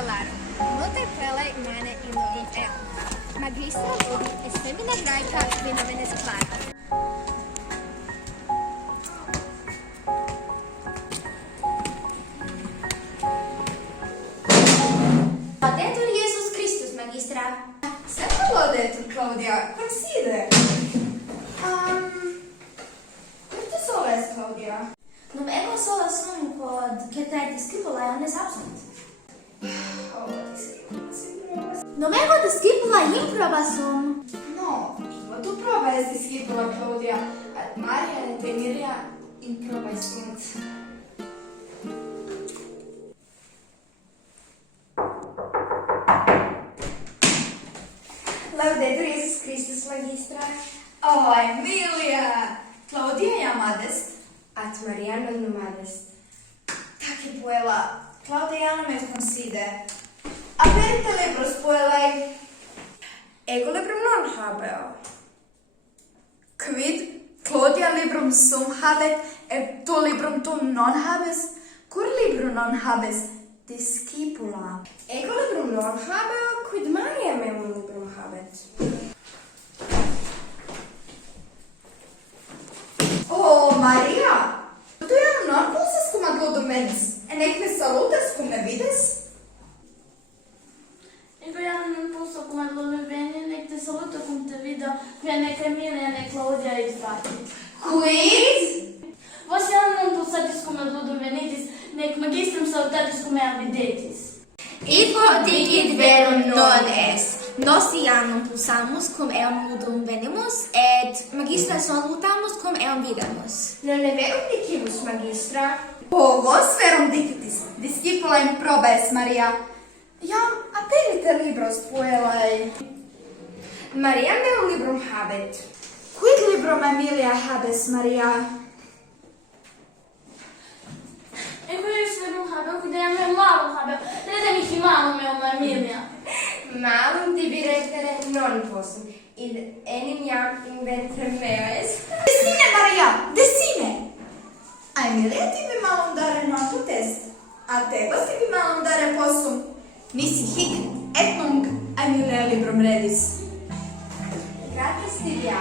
celare. Multaj prelej mane in novim eom. Magistra vodi e semina grajka vinovene stvari. Laudetur Jesus Christus, magistra. Sempre laudetur, Claudia. Cum side? Quanto soles, Claudia? Num ego sola sum quod cetere discipulae omnes absunt. Num ego discipulae improba sum. No, tu proba es discipula, Claudia. Maria et Emilia improba sunt. Laudetur Jesus Christus, magistra. Oh, Emilia! Claudia jam adest. At Maria non adest. Taci puella. Claudia jam et conside. Aperite libros puellae. Ego librum non habeo. Quid Claudia librum sum habet, et tu librum tu non habes? Cur librum non habes? Discipula. Ego librum non habeo, quid Maria mem librum habet. Oh, Maria! Tu jam non pulsas cum ad ludum venis, et nec me salutas cum me vides? Ego jam non pulso cum ad ludum veni, nec te saluto cum te vido, quia nec Emilia, nec Claudia exbatit. Quid? Vos jam non pulsatis cum ad ludum venitis, nec magistrum salutatis cum eam videtis. Ico dicit verum non est. Nos iam non pulsamus cum eam ludum venimus, et magistra salutamus cum eam videmus. Non è verum dicimus, magistra? Oh, vos verum dicitis, discipula in proba es, Maria. Jam aperite libros puellae. Maria meum librum habet. Quid librum Emilia habes, Maria? Ego ius librum habeo, quid eam meum malum habeo, rete mihi malum meum Emilia. Malum tibi retere non possum, id enim iam in ventre meo est. Desine, Maria, desine! A Emilia tibi malum dare non tutest, a tebas tibi malum dare possum. Nisi hic et nunc Emilia librum redis. Gratis tibia.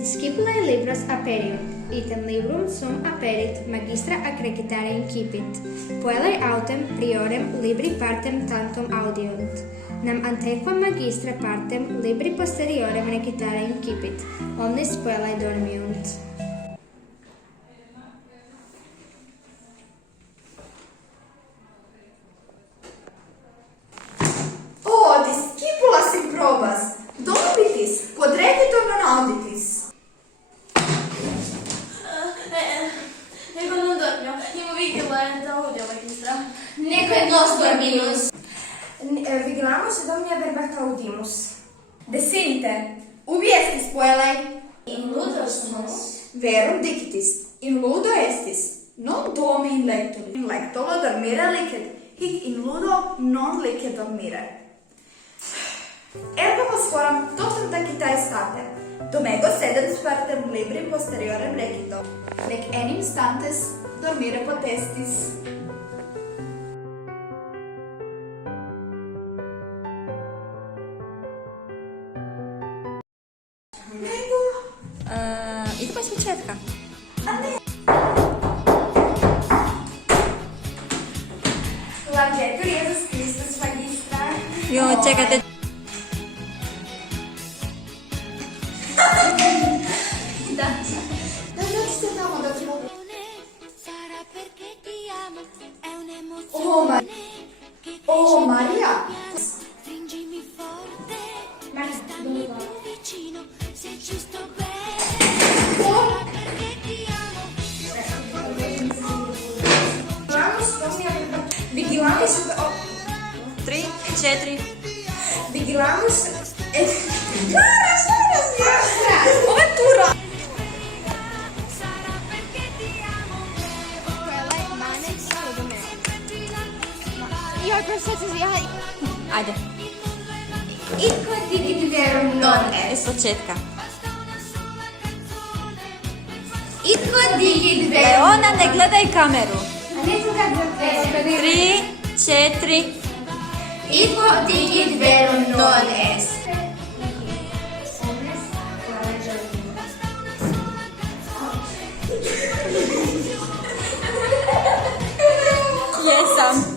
Discipulae libros aperiunt, item librum sum aperit magistra accrecitare incipit. Puellae autem priorem libri partem tantum audiunt. Nam antequam magistra partem libri posteriorem recitare incipit. Omnes puellae dormiunt. Oh, discipulas in probas, domitis, podrecitum non auditis. Ego non dormio, imo vigila et audio, magistra. Neque nos dormimus. Vigilamus et omnia verbact audimus. Desinite, ubi estis puellae? In ludo sumus. Verum dicitis, in ludo estis, non domi in lecto. In lecto dormire licet, hic in ludo non licet dormire. Ergo vos foram totum tacitae state, dum ego sedens partem libri posteriorem recito, nec enim stantes dormire potestis. Idemo iz početka. Laudetur Jesus Christus, magistra. Jo, čekajte. Da dođite tamo da ćemo... Oh, Maria! Vigilamus... 3, 4. Vigilamus... Ovo je tura! Ajde, Ico dicit verum non est. iz početka. Itko digi dve. Leona, ne gledaj kameru. A ne znam kako da 3, 4. Itko digi dve non es. Jesam.